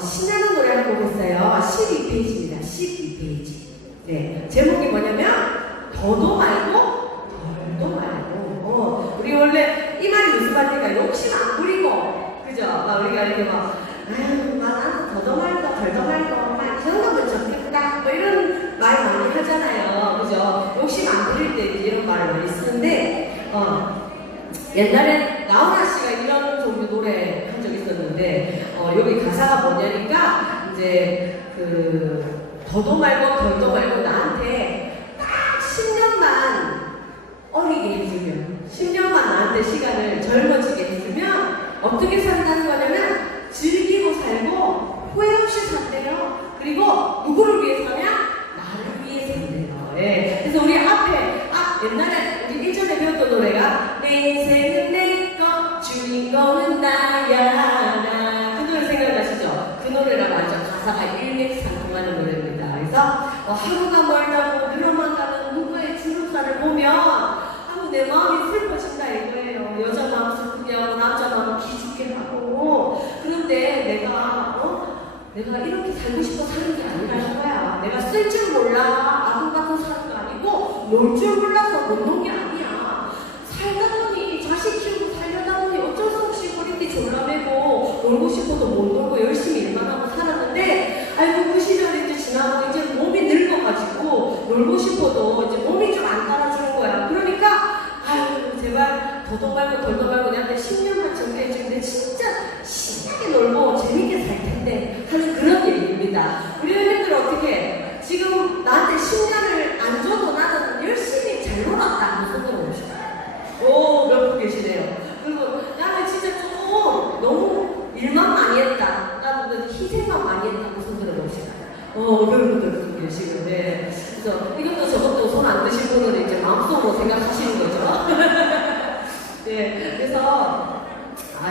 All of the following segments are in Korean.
신나는 노래 한 곡 있어요. 12페이지입니다. 12페이지. 네, 제목이 뭐냐면 더도 말고 덜도 말고. 우리 원래 이 말이 무슨 말입니까? 욕심 안 부리고, 그죠? 우리가 이렇게 아유, 나는 더도 말고 덜도 말고 이 정도면 좋겠다, 뭐 이런 말 많이 하잖아요, 그죠? 욕심 안 부릴 때 이런 말을 많이 쓰는데, 옛날에 나훈아 씨가 이런 종류 노래 한 적이 있었는데, 여기 가사가 뭐냐니까, 이제, 더도 말고 덜도 말고 나한테 딱 10년만 어리게 해주면, 10년만 나한테 시간을 젊어지게 해주면, 어떻게 산다는 거냐면, 즐기고 살고, 후회 없이 산대요. 그리고, 누구를 위해 사냐? 나를 위해 산대요. 예. 그래서 우리 앞에, 옛날에 우리 일전에 배웠던 노래가 내 인생은 내꺼 주인공은 나야 나, 그 노래 생각나시죠? 그 노래랑 완전 가사가 일맥상통하는 노래입니다. 그래서 하루가 멀다고 늘어만 가는 누구의 주름살을 보면 내 마음이 슬퍼진다 이거예요. 여자 마음 슬프게 하고 남자 마음 기죽게 하고. 그런데 내가 이렇게 살고 싶어 사는 게 아니라는 거야. 내가 쓸 줄 몰라 아동 같은 사는 거 아니고 놀 줄 몰라서 못 논 게 아니야. 살다 보니 자식 키우고 살려다 보니 어쩔 수 없이 허리띠 졸라매고 놀고 싶어도 못 놀고 열심히 일만 하고 살았는데, 아이고 그 시절이 이제 지나고 이제 몸이 늙어가지고 놀고 싶어도 이제 몸이 좀 안 따라주는 거야. 그러니까 아유 제발 더도 말고 덜도 말고 내한테 10년만 정리해주는데 진짜 신나게 놀고 재밌게 살 텐데 하는 그런 얘기입니다. 우리 회원님들 어떻게 해? 지금 나한테 10년을 안 줘도 나는 열심히 잘 놀았다 하는 손으로 봅시다. 오, 몇 분 계시네요. 그리고 나는 진짜 좀 너무 일만 많이 했다, 나는 희생만 많이 했다고 손들어 봅시다. 그런 분들 계시고. 네. 그래서 이것도 저것도 손 안 드실 분은 이제 마음속으로 생각하시는 거죠. 네. 그래서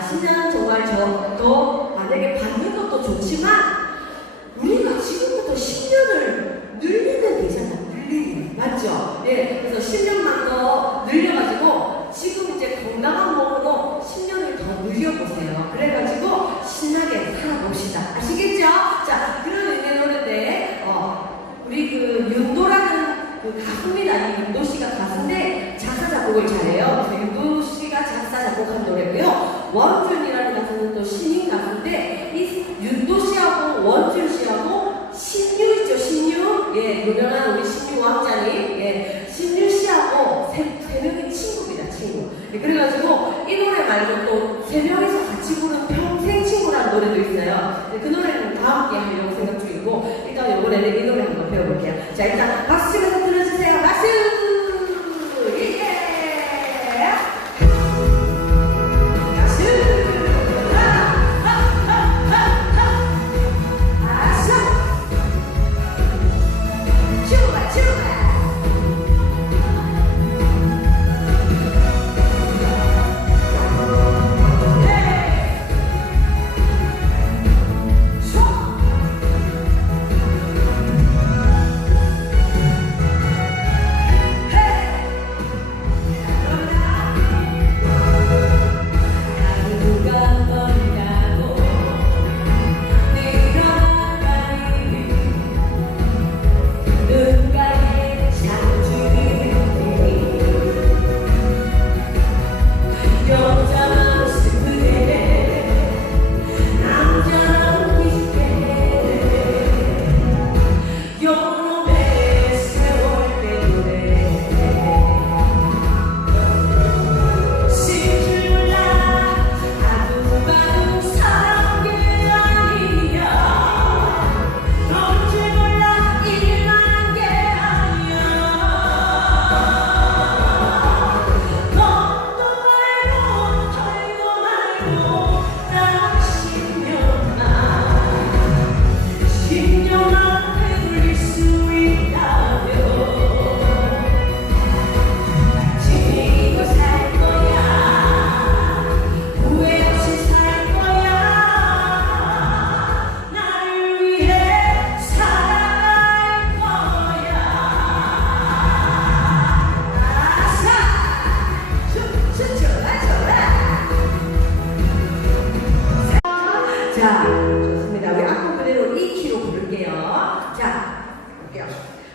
10년 정말 저도 만약에 받는 것도 좋지만 우리가 지금부터 10년을 늘리면 되잖아. 늘리면. 맞죠? 네. 그래서 10년만 더 늘려가지고 지금 이제 건강한 몸으로 10년을 더 늘려보세요. 그래가지고 신나게 살아봅시다. 아시겠죠? 자, 그런 의미의 노래인데, 우리 윤도라는 가수입니다. 이 윤도 씨가 가수인데 작사 작곡을 잘해요. 그래서 윤도 씨가 작사 작곡한 노래고요. 원준이라는 가수는 또 신인 가수인데, 이 윤도 씨하고 원준 씨하고 신유 있죠, 신유. 예, 유명한 우리 신유 왕자님. 예, 신유 씨하고 세 명이 친구입니다, 친구. 예, 그래가지고 이 노래 말고 또 세 명이서 같이 부른 평생 친구라는 노래도 있어요. 예, 그 노래는 다 함께 하려고 생각 중이고, 일단 이번에는 이 노래 한번 배워볼게요. 자, 일단 박수 치면서 들어주세요. 박수! 예!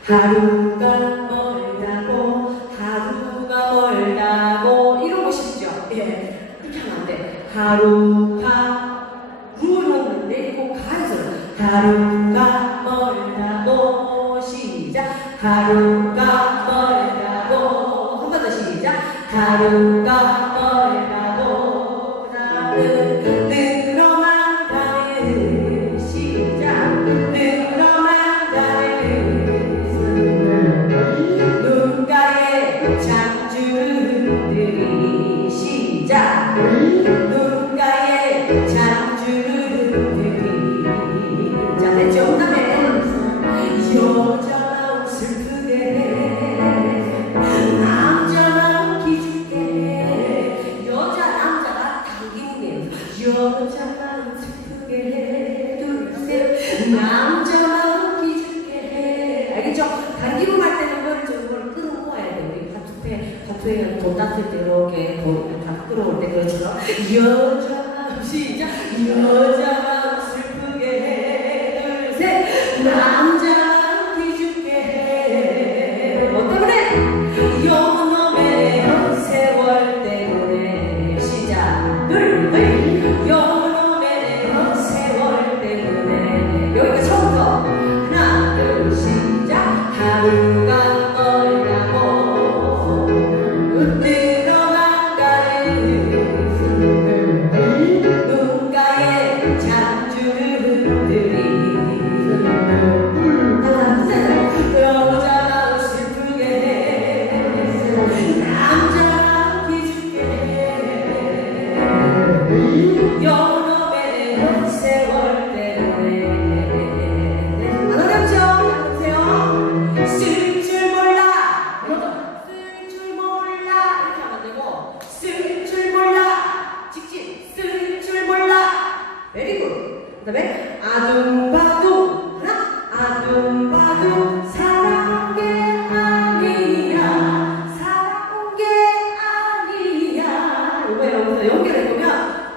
하루가 멀다고 하루가 멀다고 이러고 싶죠? 예, 그렇게 하면 안 돼. 하루가 구는 내리고 가서 하루가 멀다고 시작. 하루가 멀다고 한 번 더 시작. 하루가 멀다고 그다음은 늘어만 가는 시작. 늘어만 가는 눈가에 장주들이 시작. 눈가에 장주들이 자 됐죠? 그 다음에 여자만 슬프게 해 남자만 기죽게 해 여자 남자가 당기는 여자만 슬프게 해 둘셋 남자만 기죽게 해 알겠죠? 당기고 할 때는 그걸 끌어모아야 돼. 우리 파투에 돈 땄을 때 이렇게 다 끌어올 때 그것처럼 여자만 시작. 여자만 슬프게 해 둘셋 남자만 기죽게 해 뭐 때문에? 요놈의 세월 때문에 시작. 둘 요놈의 세월 때문에 여기가 처음부터 하나 둘 시작. 하루가 멀다고 늘어만 가는 눈가에 장주들이 여자만 슬프게 해 남자만 기죽게 해 여놈의 세월 때문에 안 어렵죠? 보세요. 쓸 줄 몰라 쓸 줄 몰라 이렇게 하면 안 되고 쓸 줄 몰라 직진 쓸 줄 몰라 베리굿. 그 다음에 아둥바둥 하나 아둥바둥 사랑한 게 아니야 사랑한 게 아니야 이거 여기서 연결해보면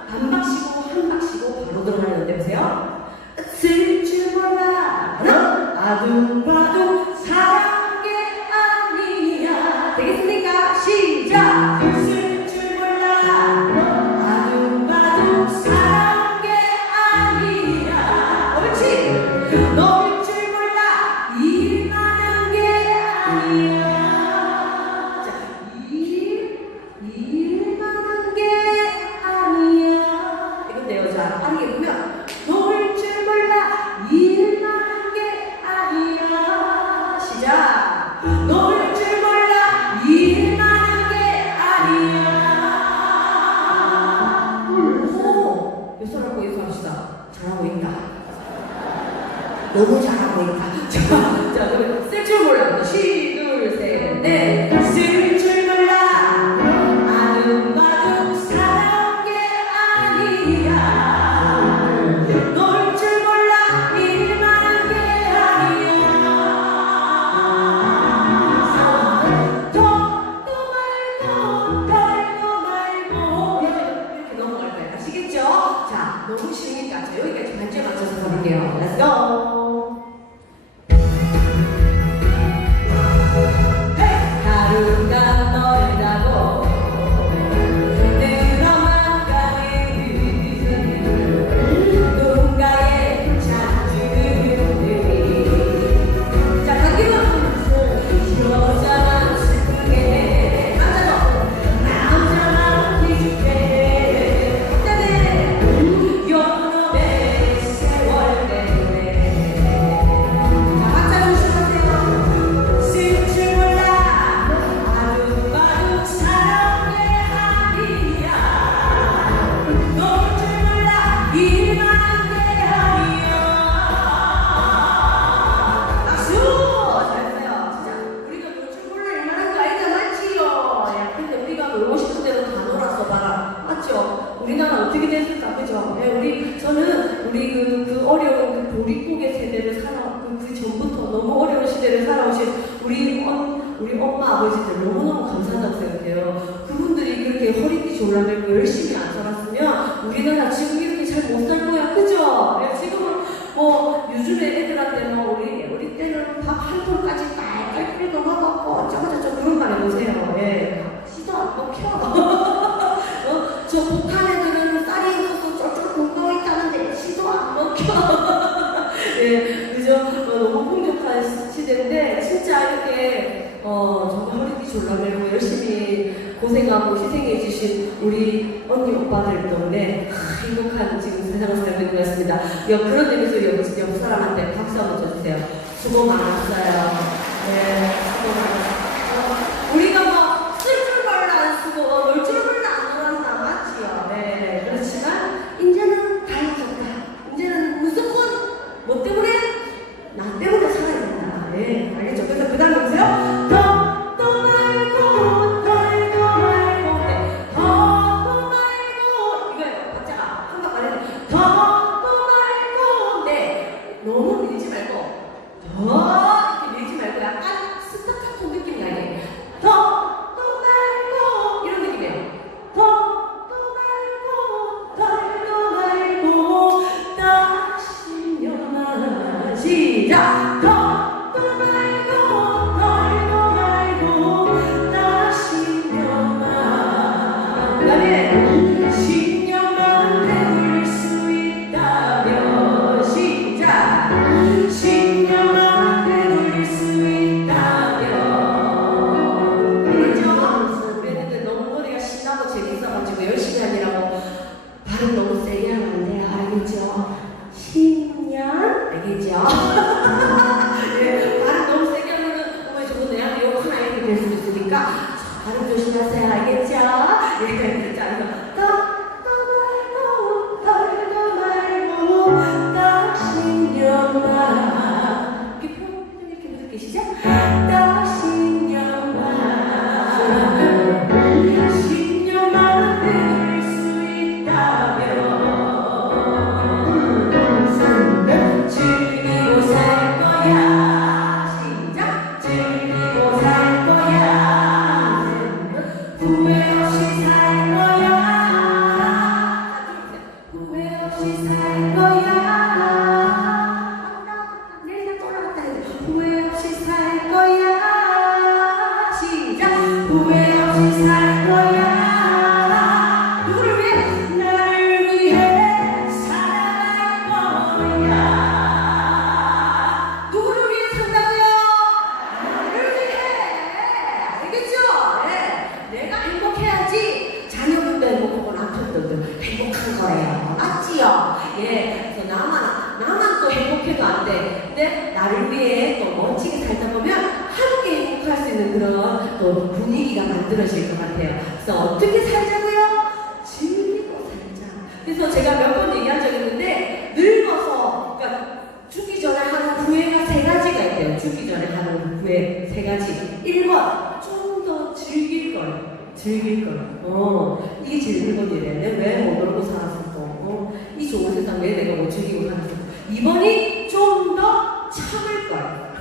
반박 쉬고 한박 쉬고 바로 들어가는데 보세요. 쓸 줄 몰라 하나 아둥바둥 사랑한 게 아니야 되겠습니까? 시작. 쓸 줄 몰라 아둥바둥 사랑한 게 아니야 옳지. 놓을 줄 몰라 일만 한 게 아니야 자 일만 한 게 아니야 이건데요. 자 빠르게 보면 놓을 줄 몰라 일만 한 게 아니야 시작. 놓을 줄 몰라 일만 한 게 아니야 오 요소라고 예수합시다. 잘하고 있다. 너무 잘하고 있다. 자, 그럼 쓸 줄 몰라. 시, 둘, 셋, 넷. 쓸 줄 몰라. 아둥바둥 사랑한 게 아니야. 놀 줄 몰라. 일만 한 게 아니야. 덕도 말고, 별도 말고. 이렇게 넘어갈 거예요. 아시겠죠? 자, 너무 쉬우니까 자, 여기까지 반주에 맞춰서 가볼게요. Let's go. 하루가 멀다고 늘어만 가는 눈가에 장주들이 자 당기면 여자만 슬프게 해 남자만 기죽게 해 그때는 여놈의 세월 때문에 자 박자 조심하세요. 쓸 줄 몰라 아둥바둥 사랑한 게 아니야 놓을 줄 몰라 일만 한 게 아니야 박수. 잘했어요. 진짜 우리가 놓을 줄 몰라 일만 한 거 아니다 맞지요? 야 근데 우리가 놀고 싶은 대로 다 놀았어 봐라 맞죠? 우리나라 어떻게 됐을까 그죠? 네, 우리 그 어려운 그 보릿고개 세대를 그 전부터 너무 어려운 시대를 살아오신 우리 엄마 아버지들 너무너무 감사하다고 생각해요. 그분들이 그렇게 허리띠 졸라매고 열심히 안 살았으면 우리나라 지금 이렇게 잘 못 살 거야 그죠? 네, 지금은 뭐 요즘에 애들한테 뭐 우리 때는 밥 한 톨까지 딱 켜. 예, 그죠? 너무 풍족한 시대인데, 진짜 이렇게, 정말 허리띠 졸라매고 열심히 고생하고 희생해주신 우리 언니 오빠들 때문에 행복한 지금 세상을 살고 있는 것 같습니다. 그런 의미에서 옆 사람한테 박수 한번 쳐주세요. 수고 많았어요. 네, 수고 많았어요. 우리가 뭐, 쓸 줄 몰라 안 쓰고, 놀 줄 몰라 안 놀았나, 맞지요? 네, 그렇지만, 이제는 달라졌다. 이제는 무조건, 뭐 때문에? 나 때문에 살아야 된다. 네, 알겠죠? 그래서 그 다음에 보세요. 더 말고, 덜도 말고, 네. 더도 말고, 이거예요. 박자가. 한박 안 해도. 더도 말고, 네. 너무 밀지 말고, 이렇게 밀지 말고, 약간 스타카토 느낌 나게. 더도 말고, 이런 느낌이에요. 더도 말고, 덜도 말고, 다시려만. 시작! 더도 말고, 덜도 말고, 다시려만. 그 다음에 10년만 배울 수 있다면. 시작! 10년만 배울 수 있다면. 그렇죠? 우리 애들 너무 머리가 신나고 재밌어가지고 열심히 하느라고 발음 너무 세게 하면 안 돼요. 알겠죠? 10년? 알겠죠? 네, 발음 너무 세게 하면은 어머니 저도 내한테 욕 하나 이렇게 될 수도 있으니까 발음 조심하세요. 알겠죠? 네, 자, 더 말고, 덜도 말고, 다시려만. 이렇게 표현 이렇게 무섭게 시작. 다시려만. 10년만 배울 수 있다면 즐기고 살 거야. 시작. 즐기고 살 거야. 후회 없이 살 거야. 후회 없이 살 거야. 내가 또 올라갔다 해야 돼. 후회 없이 살 거야. 시작. 후회 없이 살 거야. 누구를 위해? 나를 위해 살아갈 거야. 누구를 위해 산다고요? 나를 위해. 알겠죠? 네. 내가 행복해야지 자녀분도 행복하고 남편들도 행복한 거예요. 맞지요? 예. 그래서 나만 또 행복해도 안 돼. 근데 나를 위해 또 멋지게 살다 보면 함께 행복할 수 있는 그런 또 분위기가 만들어질 것 같아요. 그래서 어떻게 살자고요? 즐기고 살자. 그래서 제가 몇 번 얘기한 적이 있는데 늙어서 그러니까 죽기 전에 하는 후회가 세 가지가 있대요. 죽기 전에 하는 후회 세 가지. 1번 좀 더 즐길 걸. 즐길 걸. 이게 제일 일본이래. 내가 왜 못 놀고 살았을까? 이 좋은 세상 왜 내가 못 즐기고 살았을까? 2번이 좀 더 참을 걸.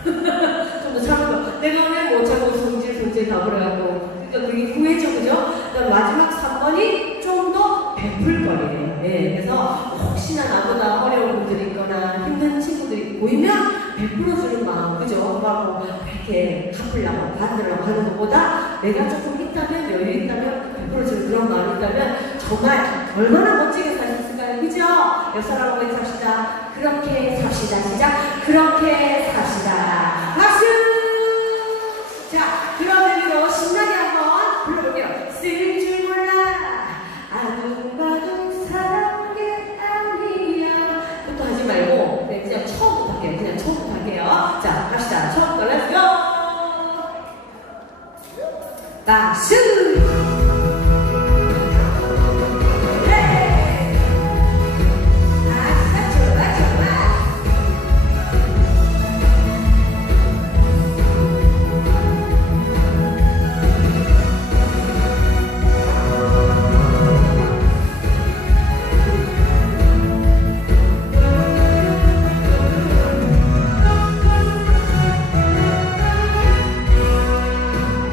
좀 더 참을 걸. 내가 왜 못 참고 성질 다 그래갖고. 그러니까 그게 후회죠, 그죠? 그다음 마지막 3번이 좀 더 베풀 거예요. 예, 그래서 혹시나 나보다 어려운 분들이 있거나 힘든 친구들이 보이면 베풀어주는 마음, 그죠? 막 이렇게 갚으려고, 받으려고 하는 것보다 내가 조금 있다면, 여유 있다면, 베풀어주는 그런 마음이 있다면 정말 얼마나 멋지게 살 수 있을까요? 그죠? 옆 사람하고 삽시다. 그렇게 삽시다. 시작. 그렇게 삽시다. 박수! 자, 그런 의미로 신나게 한번 불러볼게요. 쓸 줄 몰라. 아둥바둥 사는 게 아니야. 그것도 하지 말고, 네, 그냥 처음부터 할게요. 그냥 처음부터 할게요. 자, 갑시다. 처음부터 렛츠고! 박수!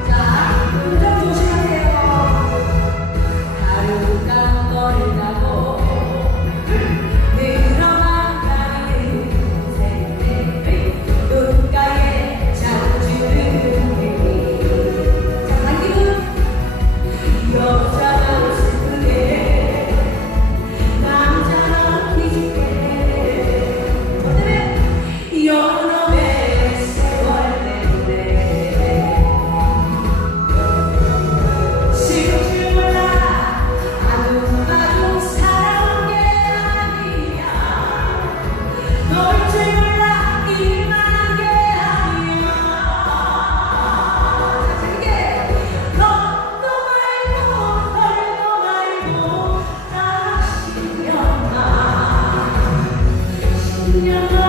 자, 운전 조심. Yeah.